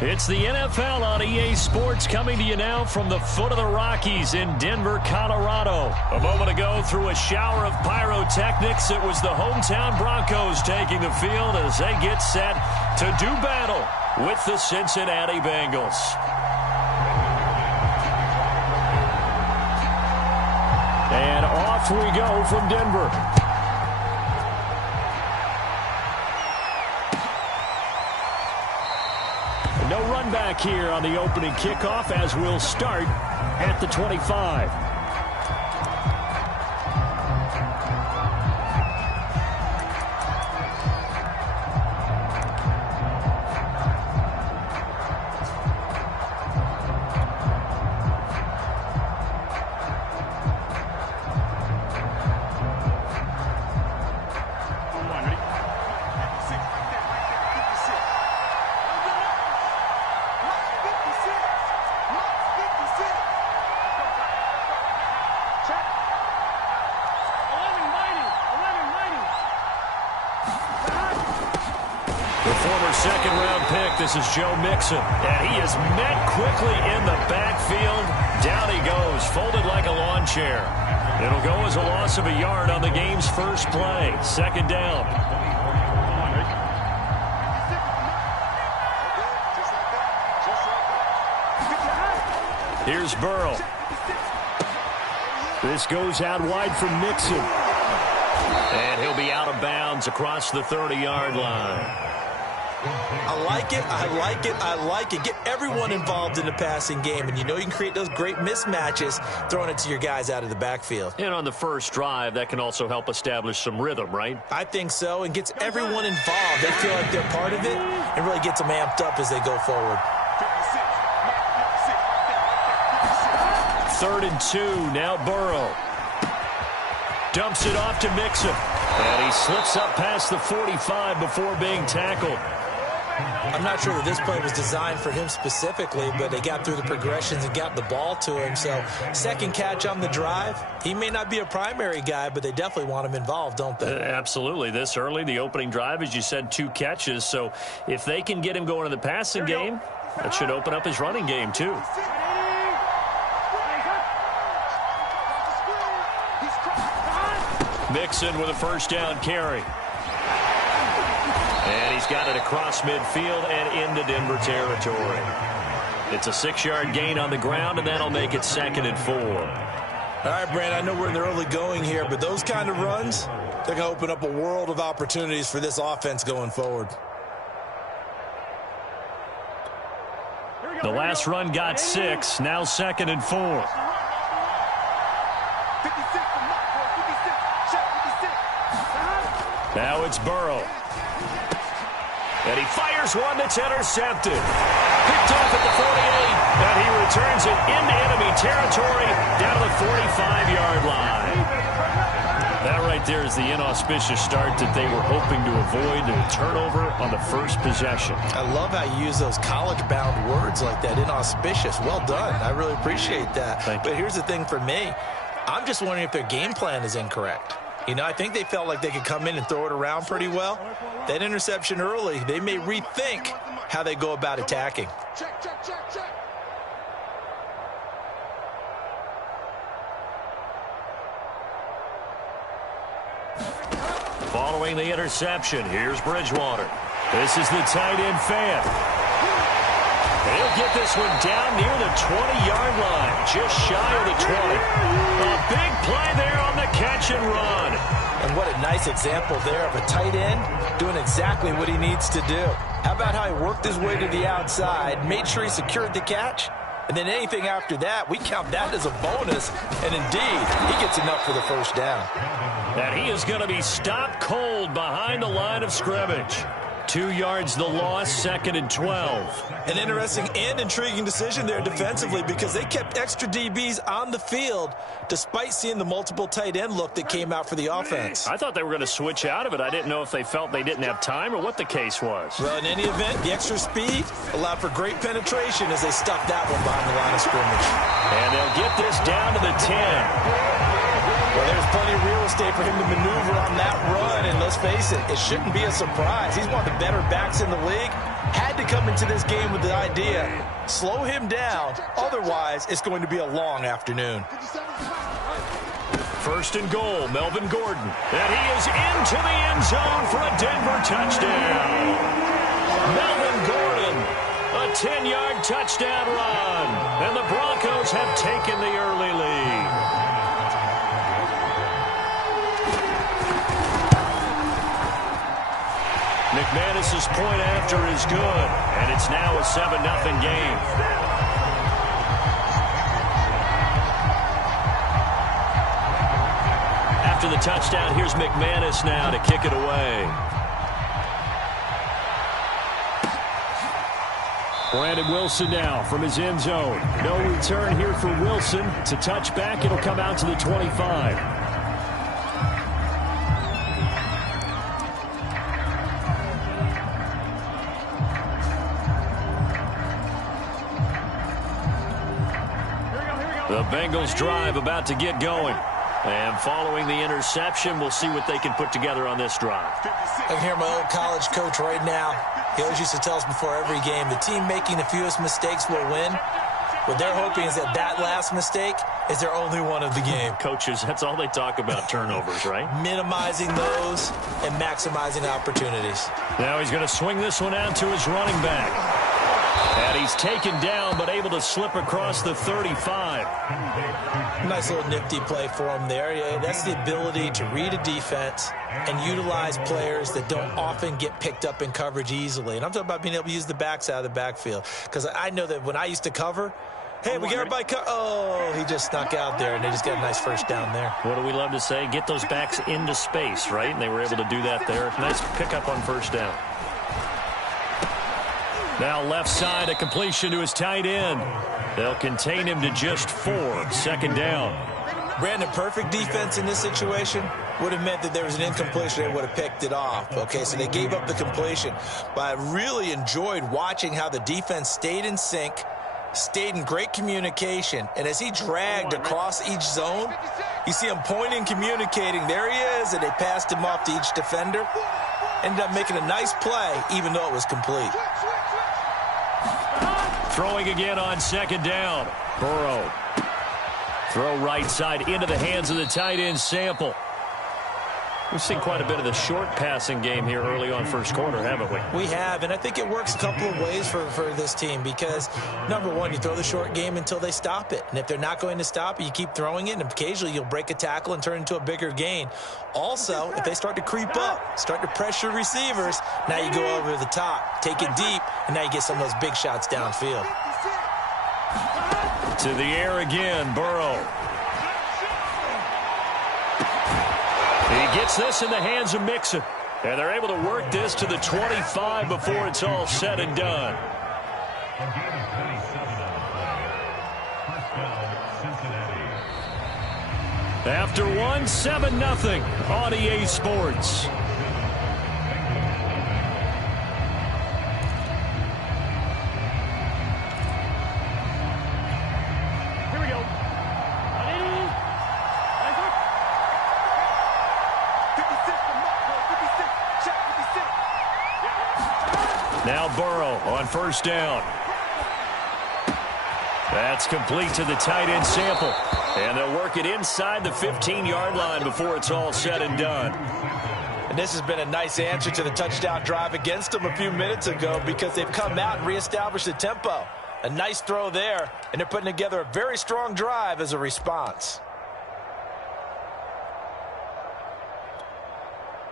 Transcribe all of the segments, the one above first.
It's the NFL on EA Sports coming to you now from the foot of the Rockies in Denver, Colorado. A moment ago, through a shower of pyrotechnics, it was the hometown Broncos taking the field as they get set to do battle with the Cincinnati Bengals. And off we go from Denver. No run back here on the opening kickoff as we'll start at the 25. Second-round pick, this is Joe Mixon. And he is met quickly in the backfield. Down he goes, folded like a lawn chair. It'll go as a loss of a yard on the game's first play. Second down. Here's Burrow. This goes out wide for Mixon. And he'll be out of bounds across the 30-yard line. I like it, I like it, I like it. Get everyone involved in the passing game, and you know you can create those great mismatches throwing it to your guys out of the backfield. And on the first drive, that can also help establish some rhythm, right? I think so, and gets everyone involved. They feel like they're part of it, and really gets them amped up as they go forward. 3rd and 2, now Burrow. Dumps it off to Mixon. And he slips up past the 45 before being tackled. I'm not sure that this play was designed for him specifically, but they got through the progressions and got the ball to him. So, second catch on the drive. He may not be a primary guy, but they definitely want him involved, don't they? Absolutely. This early, the opening drive, as you said, 2 catches. So, if they can get him going in the passing game, that should open up his running game, too. Mixon with a first down carry. And he's got it across midfield and into Denver territory. It's a 6-yard gain on the ground, and that'll make it 2nd and 4. All right, Brand, I know we're in the early going here, but those kind of runs, they're going to open up a world of opportunities for this offense going forward. The last run got 6, now 2nd and 4. Now it's Burrow. And he fires one that's intercepted. Picked off at the 48, and he returns it into enemy territory down to the 45-yard line. That right there is the inauspicious start that they were hoping to avoid, a turnover on the first possession. I love how you use those college-bound words like that, inauspicious. Well done. I really appreciate that. But here's the thing for me. I'm just wondering if their game plan is incorrect. You know, I think they felt like they could come in and throw it around pretty well. That interception early, they may rethink how they go about attacking. Following the interception, here's Bridgewater. This is the tight end fan. He'll get this one down near the 20-yard line, just shy of the 20. A big play there on the catch and run. And what a nice example there of a tight end doing exactly what he needs to do. How about how he worked his way to the outside, made sure he secured the catch, and then anything after that, we count that as a bonus. And indeed, he gets enough for the first down. And he is going to be stopped cold behind the line of scrimmage. 2 yards the loss, 2nd and 12. An interesting and intriguing decision there defensively because they kept extra DBs on the field despite seeing the multiple tight end look that came out for the offense. I thought they were going to switch out of it. I didn't know if they felt they didn't have time or what the case was. Well, in any event, the extra speed allowed for great penetration as they stuffed that one behind the line of scrimmage. And they'll get this down to the 10. Well, there's plenty of real estate for him to maneuver on that run, and let's face it, it shouldn't be a surprise. He's one of the better backs in the league. Had to come into this game with the idea, slow him down, otherwise it's going to be a long afternoon. First and goal, Melvin Gordon. And he is into the end zone for a Denver touchdown. Melvin Gordon, a 10-yard touchdown run. And the Broncos have taken the early lead. McManus's point after is good, and it's now a 7-0 game. After the touchdown, here's McManus now to kick it away. Brandon Wilson now from his end zone. No return here for Wilson. To touch back, it'll come out to the 25. The Bengals drive about to get going. And following the interception, we'll see what they can put together on this drive. I can hear my old college coach right now. He always used to tell us before every game, the team making the fewest mistakes will win. What they're hoping is that that last mistake is their only one of the game. Coaches, that's all they talk about, turnovers, right? Minimizing those and maximizing opportunities. Now he's going to swing this one out to his running back. And he's taken down, but able to slip across the 35. Nice little nifty play for him there. Yeah, that's the ability to read a defense and utilize players that don't often get picked up in coverage easily. And I'm talking about being able to use the backs out of the backfield. Because I know that when I used to cover, hey, we get everybody oh, he just snuck out there, and they just got a nice first down there. What do we love to say? Get those backs into space, right? And they were able to do that there. Nice pickup on first down. Now left side, a completion to his tight end. They'll contain him to just 4. Second down. Brandon, perfect defense in this situation would have meant that there was an incompletion. They would have picked it off. Okay, so they gave up the completion. But I really enjoyed watching how the defense stayed in sync, stayed in great communication. And as he dragged across each zone, you see him pointing, communicating. There he is, and they passed him off to each defender. Ended up making a nice play, even though it was complete. Throwing again on second down. Burrow. Throw right side into the hands of the tight end, Sample. We've seen quite a bit of the short passing game here early on first quarter, haven't we? We have, and I think it works a couple of ways for this team because, number one, you throw the short game until they stop it. And if they're not going to stop it, you keep throwing it, and occasionally you'll break a tackle and turn it into a bigger gain. Also, if they start to creep up, start to pressure receivers, now you go over the top, take it deep, and now you get some of those big shots downfield. To the air again, Burrow. He gets this in the hands of Mixon. And they're able to work this to the 25 before it's all said and done. After one, 7-0 on EA Sports. Now Burrow on first down. That's complete to the tight end, Sample. And they'll work it inside the 15-yard line before it's all said and done. And this has been a nice answer to the touchdown drive against them a few minutes ago because they've come out and reestablished the tempo. A nice throw there, and they're putting together a very strong drive as a response.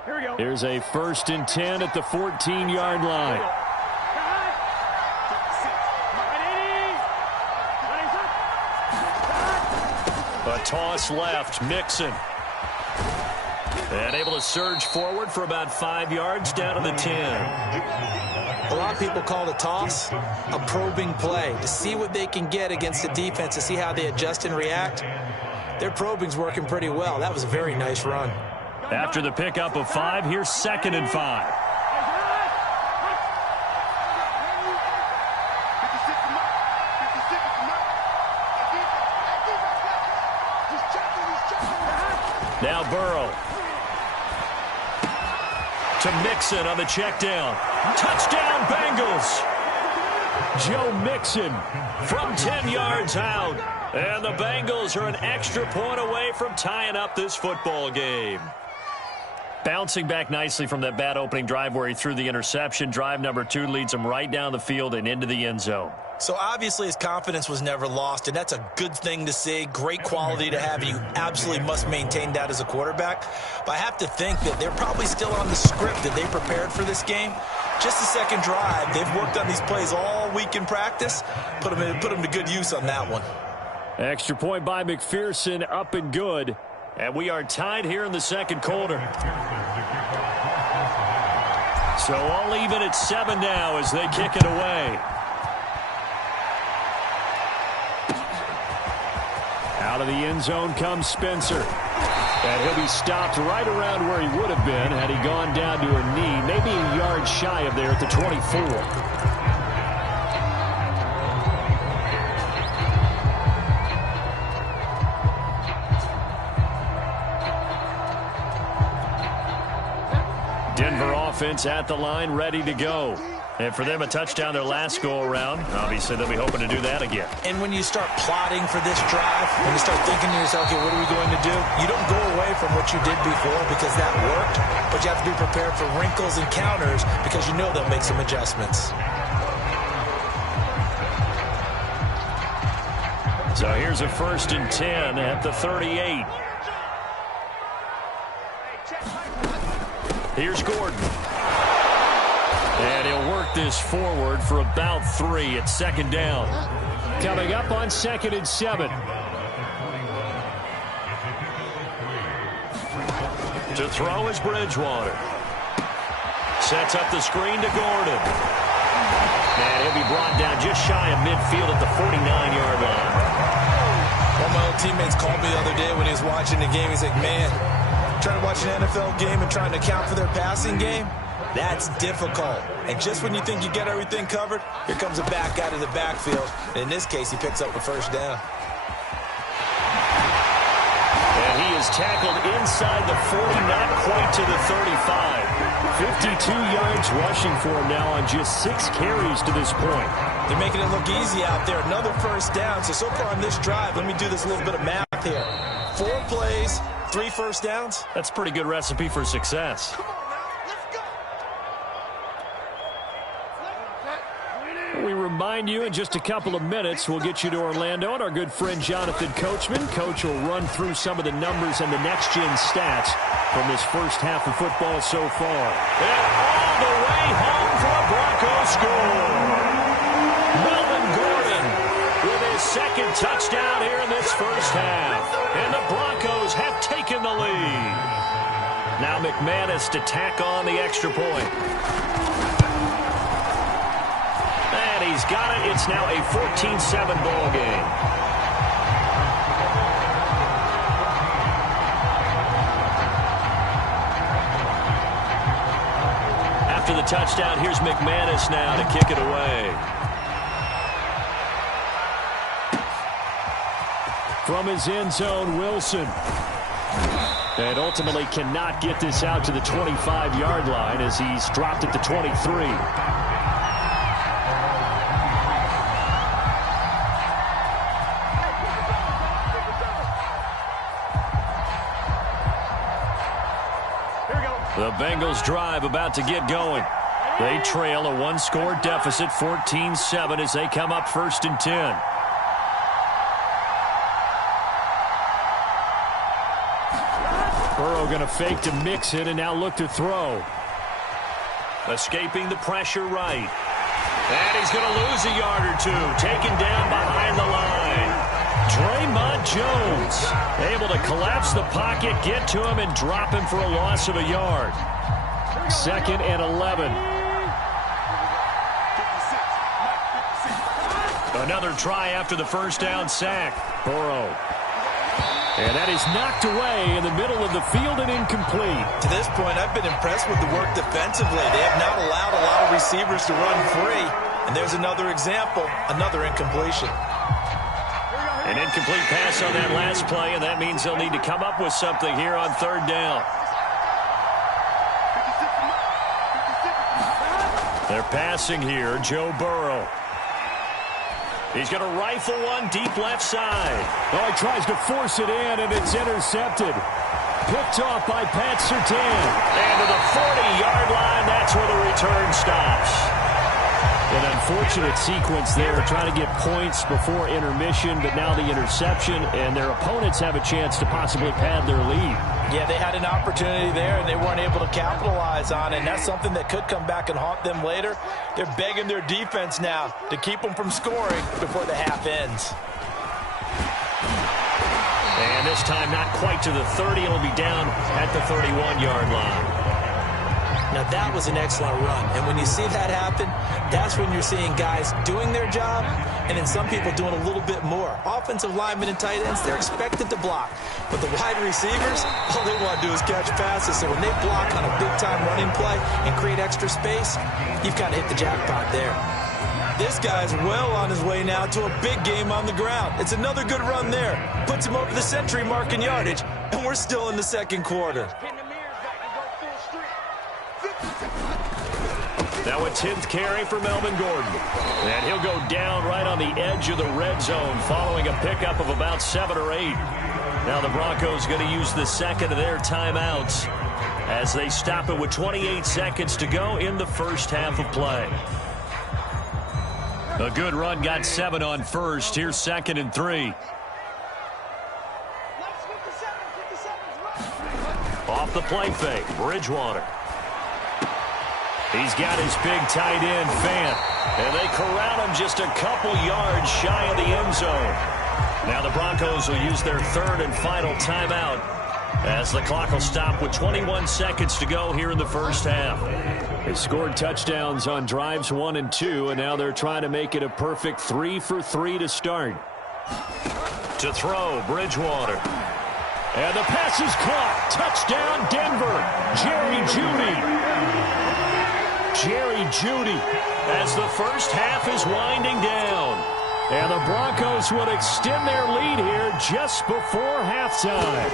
Here we go. Here's a 1st and 10 at the 14-yard line. A toss left, Mixon. And able to surge forward for about 5 yards down to the 10. A lot of people call the toss a probing play to see what they can get against the defense, to see how they adjust and react. Their probing's working pretty well. That was a very nice run. After the pickup of 5, here's 2nd and 5. Now Burrow. To Mixon on the check down. Touchdown, Bengals. Joe Mixon from 10 yards out. And the Bengals are an extra point away from tying up this football game. Bouncing back nicely from that bad opening drive where he threw the interception. Drive number 2 leads him right down the field and into the end zone. So obviously his confidence was never lost, and that's a good thing to see. Great quality to have. You absolutely must maintain that as a quarterback. But I have to think that they're probably still on the script that they prepared for this game. Just the second drive. They've worked on these plays all week in practice. Put them to good use on that one. Extra point by McPherson, up and good. And we are tied here in the second quarter. So all even at 7 now as they kick it away. Out of the end zone comes Spencer. And he'll be stopped right around where he would have been had he gone down to a knee, maybe a yard shy of there at the 24. Denver offense at the line, ready to go. And for them, a touchdown their last go-around. Obviously, they'll be hoping to do that again. And when you start plotting for this drive, when you start thinking to yourself, okay, what are we going to do? You don't go away from what you did before because that worked, but you have to be prepared for wrinkles and counters because you know they'll make some adjustments. So here's a 1st and 10 at the 38. Here's Gordon. And he'll work this forward for about 3 at 2nd down. Coming up on 2nd and 7. To throw is Bridgewater. Sets up the screen to Gordon. And he'll be brought down just shy of midfield at the 49-yard line. One of my old teammates called me the other day when he was watching the game. He's like, man, trying to watch an NFL game and trying to account for their passing game? That's difficult. And just when you think you get everything covered, here comes a back out of the backfield. And in this case, he picks up a 1st down. And he is tackled inside the 40, not quite to the 35. 52 yards rushing for him now on just 6 carries to this point. They're making it look easy out there. Another 1st down. So far on this drive, let me do this little bit of math here. 4 plays, 3 1st downs. That's a pretty good recipe for success. We remind you in just a couple of minutes we'll get you to Orlando and our good friend Jonathan Coachman. Coach will run through some of the numbers and the next-gen stats from this first half of football so far. And all the way home for a Broncos score. Melvin Gordon with his 2nd touchdown here in this first half. And the Broncos have taken the lead. Now McManus to tack on the extra point. And he's got it. It's now a 14-7 ball game. After the touchdown, here's McManus now to kick it away. From his end zone, Wilson. And ultimately cannot get this out to the 25-yard line as he's dropped at the 23. The Bengals drive about to get going. They trail a 1-score deficit, 14-7, as they come up 1st and 10. Burrow going to fake to mix it and now look to throw. Escaping the pressure right. And he's going to lose a yard or 2. Taken down behind the line. Draymond Jones able to collapse the pocket, get to him, and drop him for a loss of a yard. 2nd and 11. Another try after the 1st down sack. Burrow. And that is knocked away in the middle of the field and incomplete. To this point, I've been impressed with the work defensively. They have not allowed a lot of receivers to run free. And there's another example, another incompletion. An incomplete pass on that last play, and that means they'll need to come up with something here on third down. They're passing here, Joe Burrow. He's going to rifle one deep left side. Oh, he tries to force it in, and it's intercepted. Picked off by Pat Surtain. And to the 40-yard line, that's where the return stops. An unfortunate sequence there, trying to get points before intermission, but now the interception, and their opponents have a chance to possibly pad their lead. Yeah, they had an opportunity there, and they weren't able to capitalize on it, and that's something that could come back and haunt them later. They're begging their defense now to keep them from scoring before the half ends. And this time not quite to the 30. It'll be down at the 31-yard line. Now, that was an excellent run, and when you see that happen, that's when you're seeing guys doing their job and then some people doing a little bit more. Offensive linemen and tight ends, they're expected to block. But the wide receivers, all they want to do is catch passes. So when they block on a big-time running play and create extra space, you've kind of hit the jackpot there. This guy's well on his way now to a big game on the ground. It's another good run there. Puts him over the century mark in yardage, and we're still in the second quarter. Now a 10th carry for Melvin Gordon. And he'll go down right on the edge of the red zone following a pickup of about 7 or 8. Now the Broncos going to use the second of their timeouts as they stop it with 28 seconds to go in the first half of play. A good run, got 7 on first. Here's 2nd and 3. Off the play fake, Bridgewater. He's got his big tight end, Fant. And they corral him just a couple yards shy of the end zone. Now the Broncos will use their third and final timeout as the clock will stop with 21 seconds to go here in the first half. They scored touchdowns on drives 1 and 2, and now they're trying to make it a perfect 3 for 3 to start. To throw, Bridgewater. And the pass is caught. Touchdown, Denver. Jerry Jeudy. Jerry Jeudy as the first half is winding down. And the Broncos would extend their lead here just before halftime.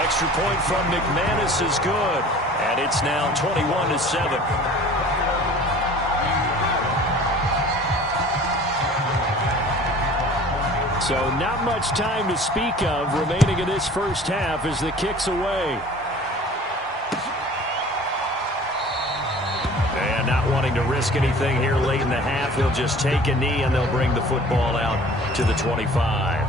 Extra point from McManus is good. And it's now 21-7. So not much time to speak of remaining in this first half as the kick's away. And not wanting to risk anything here late in the half, he'll just take a knee and they'll bring the football out to the 25.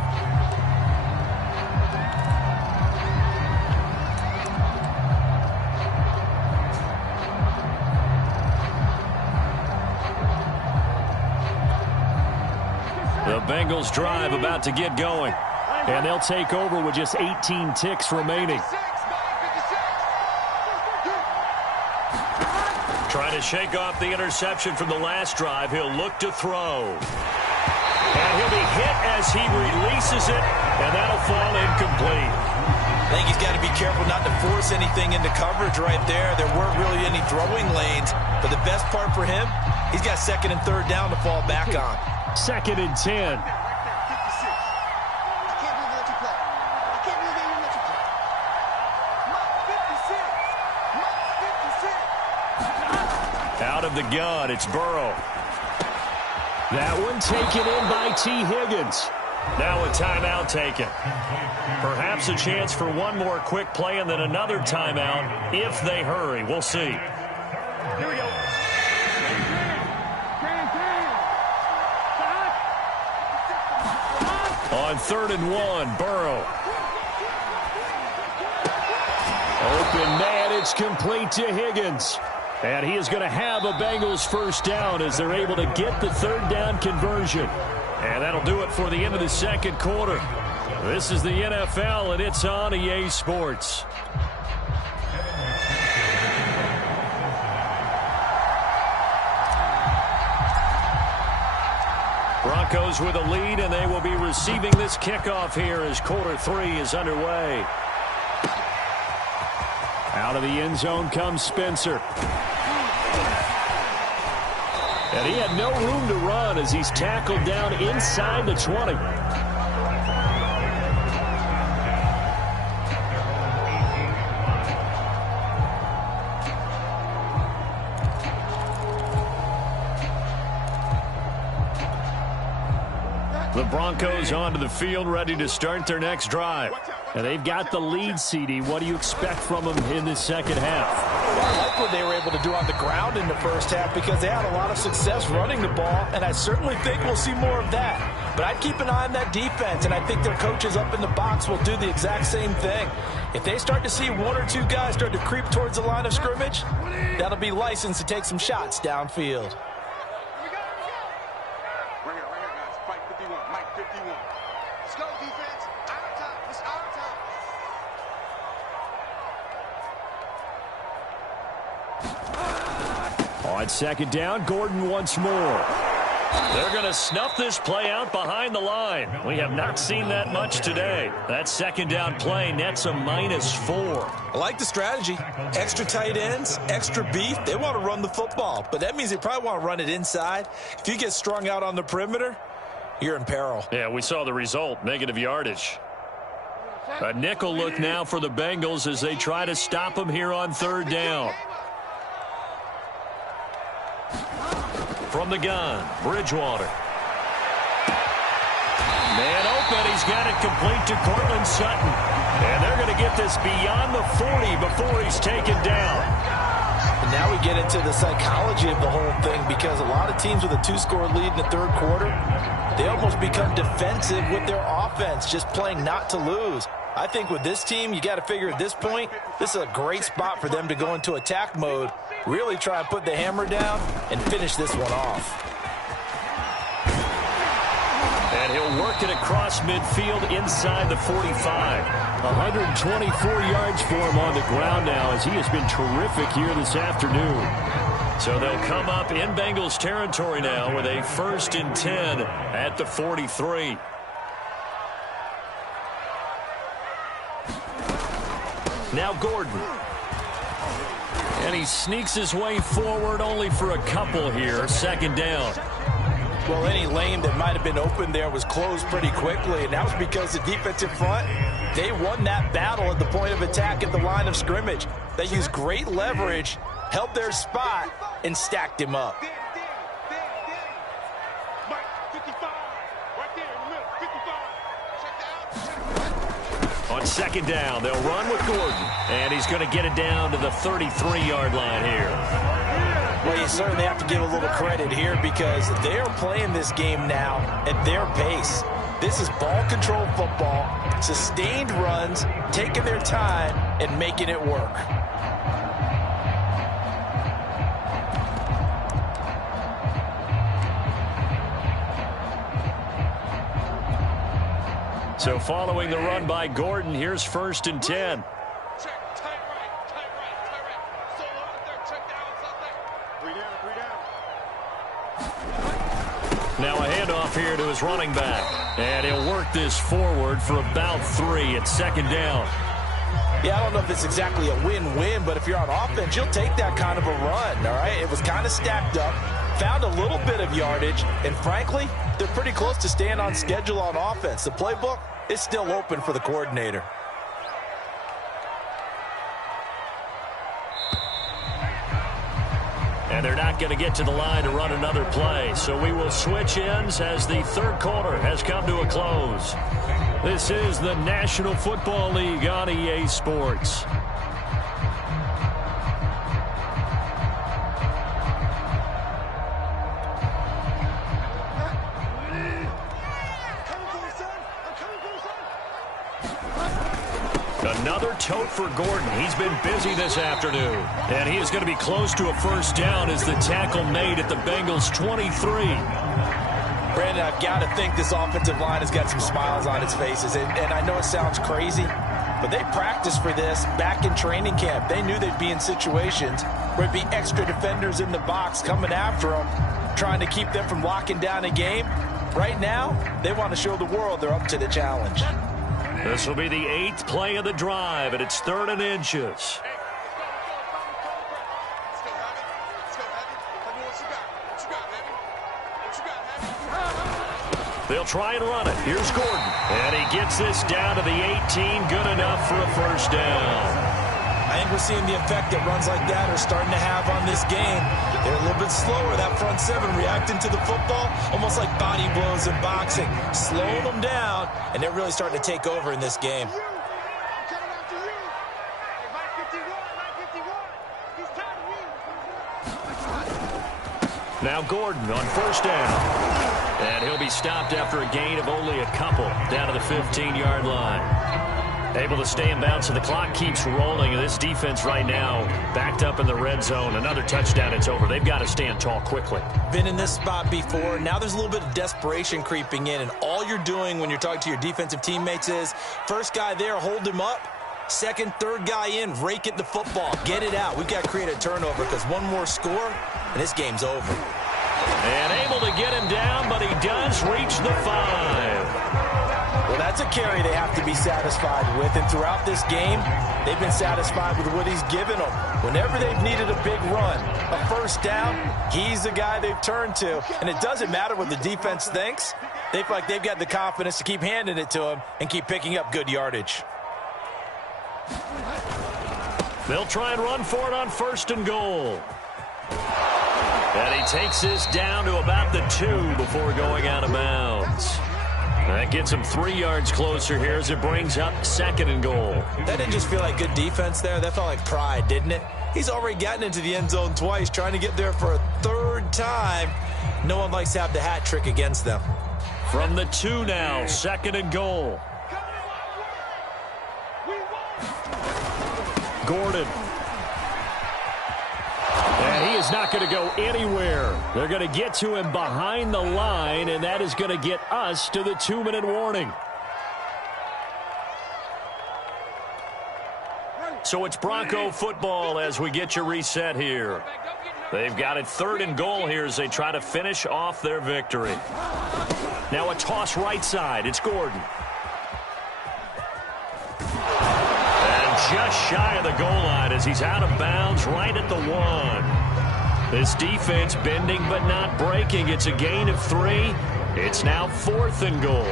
The Bengals drive about to get going. And they'll take over with just 18 ticks remaining. Trying to shake off the interception from the last drive. He'll look to throw. And he'll be hit as he releases it, and that'll fall incomplete. I think he's got to be careful not to force anything into coverage right there. There weren't really any throwing lanes, but the best part for him, he's got 2nd and 3rd down to fall back on. 2nd and 10. Out of the gun, it's Burrow. That one taken in by T. Higgins. Now a timeout taken. Perhaps a chance for one more quick play and then another timeout if they hurry. We'll see. Here we go. On 3rd and 1, Burrow. Open man, it's complete to Higgins. And he is going to have a Bengals first down as they're able to get the 3rd down conversion. And that'll do it for the end of the second quarter. This is the NFL, and it's on EA Sports. Broncos with a lead, and they will be receiving this kickoff here as quarter 3 is underway. Out of the end zone comes Spencer. And he had no room to run as he's tackled down inside the 20. The Broncos onto the field, ready to start their next drive. And they've got the lead, CD. What do you expect from them in the second half? Well, I like what they were able to do on the ground in the first half because they had a lot of success running the ball, and I certainly think we'll see more of that. But I'd keep an eye on that defense, and I think their coaches up in the box will do the exact same thing. If they start to see one or two guys start to creep towards the line of scrimmage, that'll be licensed to take some shots downfield. On second down, Gordon once more. They're going to snuff this play out behind the line. We have not seen that much today. That second down play nets a -4. I like the strategy. Extra tight ends, extra beef. They want to run the football, but that means they probably want to run it inside. If you get strung out on the perimeter, you're in peril. Yeah, we saw the result, negative yardage. A nickel look now for the Bengals as they try to stop them here on third down. From the gun, Bridgewater. Man open, he's got it complete to Cortland Sutton. And they're going to get this beyond the 40 before he's taken down. And now we get into the psychology of the whole thing because a lot of teams with a 2-score lead in the third quarter, they almost become defensive with their offense, just playing not to lose. I think with this team, you got to figure at this point, this is a great spot for them to go into attack mode, really try and put the hammer down and finish this one off. And he'll work it across midfield inside the 45. 124 yards for him on the ground now as he has been terrific here this afternoon. So they'll come up in Bengals territory now with a 1st and 10 at the 43. Now Gordon. And he sneaks his way forward only for a couple here. Second down. Well, any lane that might have been open there was closed pretty quickly, and that was because the defensive front, they won that battle at the point of attack at the line of scrimmage. They used great leverage, held their spot, and stacked him up. On second down, they'll run with Gordon. And he's going to get it down to the 33-yard line here. Well, you certainly have to give a little credit here because they are playing this game now at their pace. This is ball control football, sustained runs, taking their time, and making it work. So following the run by Gordon, here's 1st and 10. Now a handoff here to his running back. And he'll work this forward for about 3 at second down. Yeah, I don't know if it's exactly a win-win, but if you're on offense, you'll take that kind of a run, all right? It was kind of stacked up, found a little bit of yardage, and frankly, they're pretty close to staying on schedule on offense. The playbook is still open for the coordinator. And they're not going to get to the line to run another play. So we will switch ends as the third quarter has come to a close. This is the National Football League on EA Sports. Another tote for Gordon. He's been busy this afternoon. And he is going to be close to a first down as the tackle made at the Bengals 23. Brandon, I've got to think this offensive line has got some smiles on its faces. And I know it sounds crazy, but they practiced for this back in training camp. They knew they'd be in situations where there'd be extra defenders in the box coming after them, trying to keep them from locking down a game. Right now, they want to show the world they're up to the challenge. This will be the 8th play of the drive, and it's 3rd and inches. They'll try and run it. Here's Gordon. And he gets this down to the 18. Good enough for a first down. I think we're seeing the effect that runs like that are starting to have on this game. They're a little bit slower, that front seven, reacting to the football, almost like body blows in boxing, slowing them down, and they're really starting to take over in this game. Now Gordon on first down. And he'll be stopped after a gain of only a couple down to the 15-yard line. Able to stay in bounds, so the clock keeps rolling. This defense right now backed up in the red zone. Another touchdown, it's over. They've got to stand tall quickly. Been in this spot before. Now there's a little bit of desperation creeping in, and all you're doing when you're talking to your defensive teammates is first guy there, hold him up. Second, third guy in, rake it the football. Get it out. We've got to create a turnover because one more score, and this game's over. And able to get him down, but he does reach the 5. Well, that's a carry they have to be satisfied with, and throughout this game, they've been satisfied with what he's given them. Whenever they've needed a big run, a first down, he's the guy they've turned to, and it doesn't matter what the defense thinks. They feel like they've got the confidence to keep handing it to him and keep picking up good yardage. They'll try and run for it on first and goal. And he takes this down to about the 2 before going out of bounds. That gets him 3 yards closer here as it brings up second and goal. That didn't just feel like good defense there. That felt like pride, didn't it? He's already gotten into the end zone twice, trying to get there for a third time. No one likes to have the hat trick against them. From the 2 now, second and goal. Gordon. And he is not going to go anywhere. They're going to get to him behind the line, and that is going to get us to the 2-minute warning. So it's Bronco football as we get you reset here. They've got it third and goal here as they try to finish off their victory. Now a toss right side. It's Gordon. Just shy of the goal line as he's out of bounds right at the 1. This defense bending but not breaking. It's a gain of 3. It's now fourth and goal.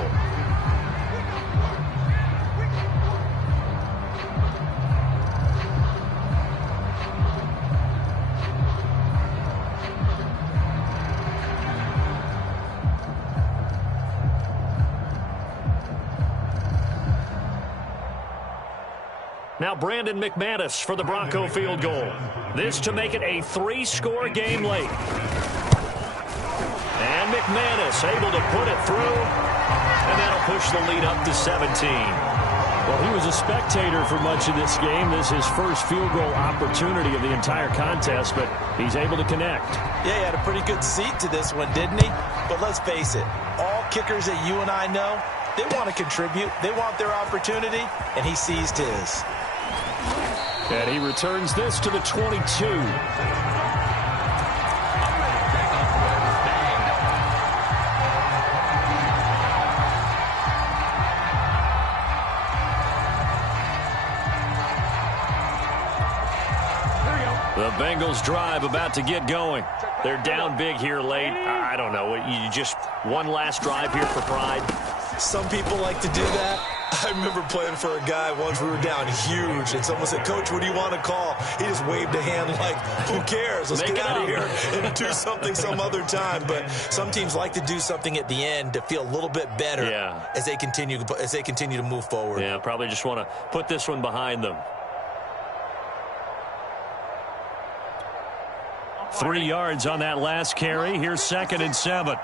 Now Brandon McManus for the Bronco field goal. This to make it a 3-score game late. And McManus able to put it through. And that'll push the lead up to 17. Well, he was a spectator for much of this game. This is his first field goal opportunity of the entire contest, but he's able to connect. Yeah, he had a pretty good seat to this one, didn't he? But let's face it, all kickers that you and I know, they want to contribute. They want their opportunity, and he seized his. And he returns this to the 22. The Bengals drive about to get going. They're down big here late. I don't know. You just one last drive here for pride. Some people like to do that. I remember playing for a guy once. We were down huge, and someone said, "Coach, what do you want to call?" He just waved a hand like, "Who cares? Let's get out of here and do something some other time." But some teams like to do something at the end to feel a little bit better as they continue to move forward. Yeah, probably just want to put this one behind them. 3 yards on that last carry. Here's second and 7.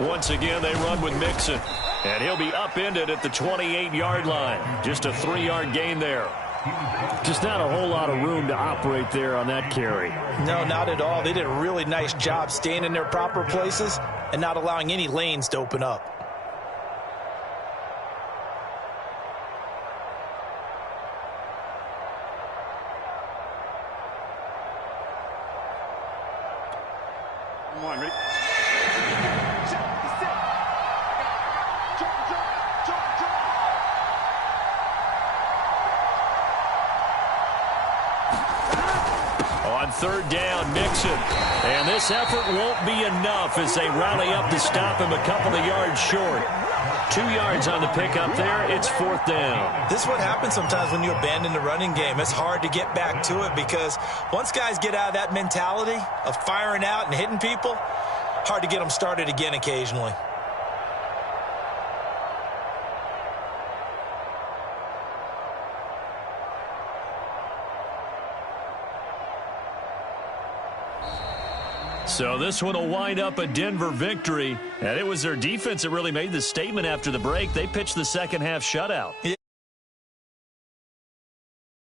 Once again, they run with Mixon. And he'll be upended at the 28-yard line. Just a 3-yard gain there. Just not a whole lot of room to operate there on that carry. No, not at all. They did a really nice job staying in their proper places and not allowing any lanes to open up. On third down, Mixon. And this effort won't be enough as they rally up to stop him a couple of yards short. 2 yards on the pickup there. It's fourth down. This is what happens sometimes when you abandon the running game. It's hard to get back to it because once guys get out of that mentality of firing out and hitting people, hard to get them started again occasionally. So this one will wind up a Denver victory. And it was their defense that really made the statement after the break. They pitched the second half shutout.